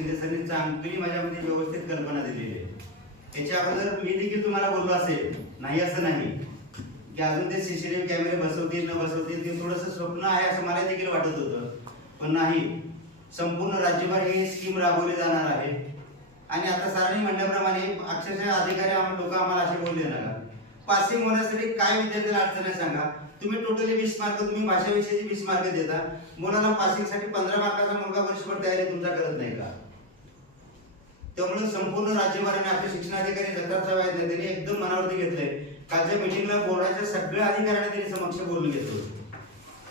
शिंदे सरांनी चांगली माझ्यामध्ये व्यवस्थित कल्पना दिलेली आहे. याच्या अगोदर मी देखील तुम्हाला बोललो असेल, नाही असं नाही की अजून ते सीसीटीव्ही कॅमेरे बसवतील न बसवतील ते थोडंसं स्वप्न आहे असं मला देखील वाटत होतं, पण नाही, संपूर्ण राज्यभर ही स्कीम राबवली जाणार आहे. आणि आता सरांनी म्हणल्याप्रमाणे अक्षरशः अधिकारी लोक आम्हाला असे बोलले ना, पासिंग होण्यासाठी काय विद्यार्थ्याला अडचण आहे सांगा. तुम्ही टोटली 20 मार्क, तुम्ही भाषा विषयाची 20 मार्क देता, मुलांना पासिंगसाठी 15 मार्काचा मुलगा वर्षभर तयारी तुमचा करत नाही का? त्यामुळे संपूर्ण राज्यभराने आपले शिक्षणाधिकारी दत्तात्रय साहेब आहेत, त्यांनी एकदम मनावरती घेतलंय. कालच्या मीटिंगला बोर्डाच्या सगळ्या अधिकाऱ्यांना त्यांनी समक्ष बोलून घेतलं.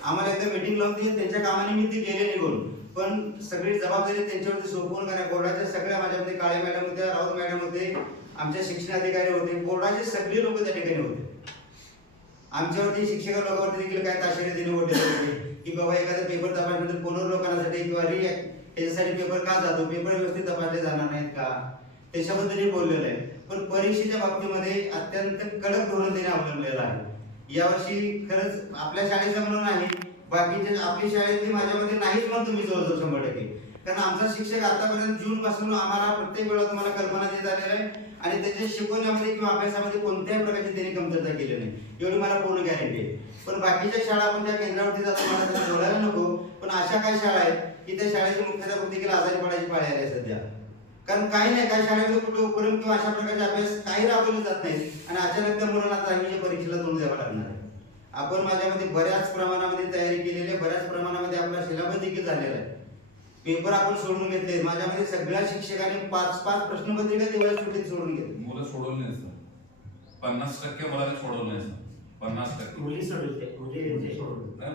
आम्हाला एकदा मीटिंग लावून त्यांच्या कामानिमित्त गेले निघून, पण सगळी जबाबदारी त्यांच्यावरती सोपवून करा. बोर्डाच्या सगळ्या माझ्यामध्ये काळे मॅडम होत्या, राऊत मॅडम होते, आमच्या शिक्षणाधिकारी होते, बोर्डाचे सगळे लोक त्या ठिकाणी होते. आमच्यावरती शिक्षक लोकांवरती देखील काय ताशेरे दिले ओढले होते की बाबा एखादा पेपर तपासण्यासाठी पुनर्लोकनासाठी किंवा याच्यासाठी पेपर का जातो, पेपर व्यवस्थित तपासले जाणार नाहीत का, त्याच्याबद्दलही बोललेलं आहे. पण परीक्षेच्या बाबतीमध्ये अत्यंत कडक धोरण त्याने अवलंबलेलं आहे. यावर्षी खरंच आपल्या शाळेचं म्हणून नाही, बाकीचे आपली शाळेतली माझ्यामध्ये नाहीच म्हणतो मी जवळजवळ 100%. कारण आमचा शिक्षक आतापर्यंत जून पासून आम्हाला प्रत्येक वेळा तुम्हाला कल्पना देत आलेला आहे आणि त्याच्या शिकवण्यामध्ये किंवा अभ्यासामध्ये कोणत्याही प्रकारची त्यांनी कमतरता केली नाही, एवढी मला पूर्ण गॅरंटी आहे. पण बाकीच्या शाळा आपण त्या केंद्रावरती जातो, मला त्यांना बोलायला नको, पण अशा काही शाळा आहेत की त्या शाळेचे मुख्याध्यापक देखील आजारी पडायची पाळी आली आहे सध्या. कारण काही नाही, काही शाळेमध्ये कुठे उपक्रम किंवा अशा प्रकारचे अभ्यास काही राबवले जात नाही आणि अचानक त्या मुलांना दहावीच्या परीक्षेला तोंड द्यावं लागणार आहे. आपण माझ्यामध्ये बऱ्याच प्रमाणामध्ये तयारी केलेली आहे, बऱ्याच प्रमाणामध्ये आपला सिलेबस देखील झालेला आहे. पेपर आपण सोडून घेतले, माझ्यामध्ये सगळ्या शिक्षकांनी 5-5 प्रश्नपत्रिका दिवाळी सुट्टीत सोडून घेतली. मुलं सोडवली नाही सर, 50% मुलांनी सोडवलं नाही सर, 50% मुली सोडवते,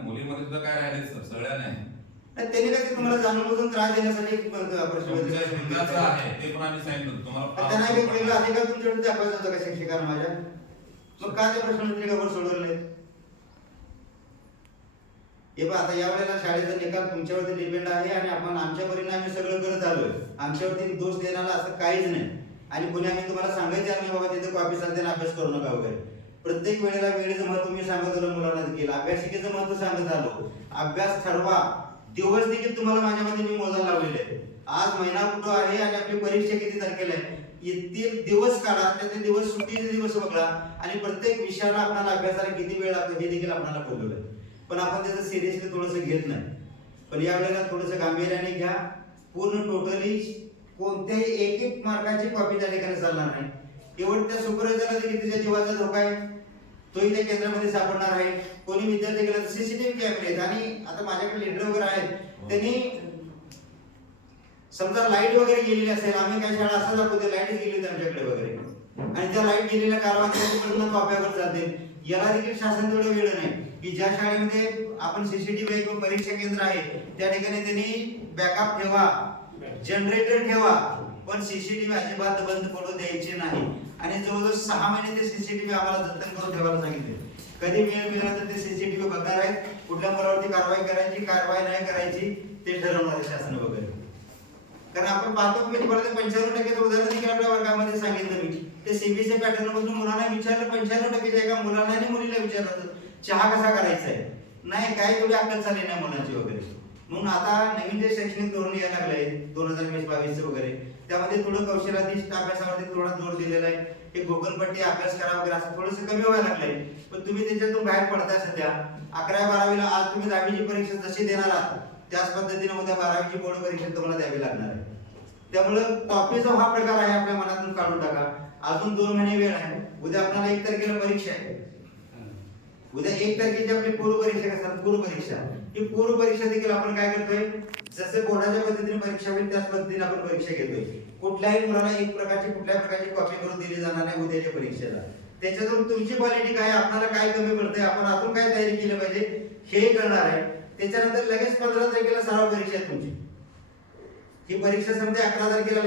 मुलीमध्ये सुद्धा काय राहिले सर, सगळ्या नाही. त्यांनी काय तुम्हाला जाणून त्रास देण्यासाठी प्रश्नपत्रिका आहे ते पण आम्ही सांगितलं तुम्हाला. त्यांना एक वेगळा अधिकार तुमच्याकडे दाखवायचा होता का शिक्षकांना माझ्या, मग का त्या प्रश्नपत्रिकावर सोडवले? हे पहा, आता यावेळेला शाळेचा निकाल तुमच्यावरती डिपेंड आहे आणि आपण आमच्या परीने आम्ही सगळं करत आलोय. आमच्यावरती दोष देण्याला असं काहीच नाही. आणि पुन्हा मी तुम्हाला सांगायचे नाही बाबा तिथे कॉपी सारखे अभ्यास करू नका वगैरे. प्रत्येक वेळेला वेळेचं महत्व मी सांगत आलो, मुलांना देखील अभ्यासिकेचं महत्व सांगत आलो. अभ्यास ठरवा, दिवस देखील तुम्हाला माझ्यामध्ये मी मोजायला लावलेले आहे. आज महिना कुठं आहे आणि आपली परीक्षा किती तारखेला आहे, येथील दिवस काढा, त्याचे दिवस सुट्टीचे दिवस बघा आणि प्रत्येक विषयाला आपल्याला अभ्यासाला किती वेळ लागतो हे देखील आपल्याला बोलवलं. पण आपण त्याचं सिरियसली थोडंसं घेत नाही. पण यावेळेला थोडंसं गांभीर्याने घ्या. पूर्ण टोटली कोणत्याही एक मार्काची कॉपी त्या ठिकाणी चालणार नाही. एवढं त्या सुपरवायझरला देखील त्याच्या जीवाचा धोका आहे, तोही त्या केंद्रामध्ये सापडणार आहे. कोणी विद्यार्थी गेला तर सीसीटीव्ही कॅमेरे आहेत आणि आता माझ्याकडे लीडर वगैरे आहेत, त्यांनी समजा लाईट वगैरे गेलेली असेल, आम्ही काही शाळा असं दाखवते लाईटच गेली त्यांच्याकडे वगैरे आणि त्या लाईट गेलेल्या कारवाईच्या कॉप्यावर जाते. याला देखील शासन तेवढं वेळ नाही की ज्या शाळेमध्ये आपण सीसीटीव्ही किंवा परीक्षा केंद्र आहे त्या ठिकाणी त्यांनी बॅकअप ठेवा, जनरेटर ठेवा, पण सीसीटीव्ही अजिबात बंद पडू द्यायचे नाही. आणि जवळजवळ 6 महिने ते सीसीटीव्ही आम्हाला जतन करून ठेवायला सांगितले. कधी वेळ मिळाला तर ते सीसीटीव्ही बघणार आहेत, कुठल्या मुलावरती कारवाई करायची, कारवाई नाही करायची ते ठरवणार आहे शासन वगैरे. कारण आपण पाहतो की तुम्हाला 95% उदाहरण देखील आपल्या वर्गामध्ये सांगितलं मी. ते सीबीएसई पॅटर्न मधून मुलांना विचारलं, 95% एका मुलांना आणि मुलीला विचारलं चहा कसा करायचा आहे, नाही काय तेवढी अक्कल चालली नाही मुलांची वगैरे. म्हणून आता नवीन जे शैक्षणिक धोरण यायला लागलंय 2020-22 वगैरे, त्यामध्ये थोडं कौशल्याधिष्ठ अभ्यासावरती थोडा जोर दिलेला आहे. हे गोकलपट्टी अभ्यास करा वगैरे असं थोडंसं कमी व्हायला लागलंय. पण तुम्ही त्याच्यातून बाहेर पडताय सध्या. 11वी-12वीला आज तुम्ही 10वीची परीक्षा जशी देणार आहात त्याच पद्धतीने उद्या 12वीची बोर्ड परीक्षा तुम्हाला द्यावी लागणार आहे. त्यामुळं कॉपीचा हा प्रकार आहे आपल्या मनातून काढून टाका. अजून 2 महिने वेळ आहे. उद्या आपल्याला 1 तारखेला परीक्षा आहे. उद्या 1 तारखेची आपली पूर्व परीक्षा कसं, पूर्व परीक्षा, ही पूर्व परीक्षा देखील आपण काय करतोय, जसे बोर्डाच्या पद्धतीने परीक्षा होईल त्याच पद्धतीने आपण परीक्षा घेतोय. कुठल्याही मुलाला कुठल्याही प्रकारची कॉपी करून दिली जाणार नाही उद्याच्या परीक्षेला. त्याच्यातून तुमची क्वालिटी काय, आपल्याला काय कमी पडतंय, आपण आतून काय तयारी केली पाहिजे हे करणार आहे. त्याच्यानंतर लगेच 15 तारखेला सराव परीक्षा आहे तुमची. ही परीक्षा समजा 11 तारखेला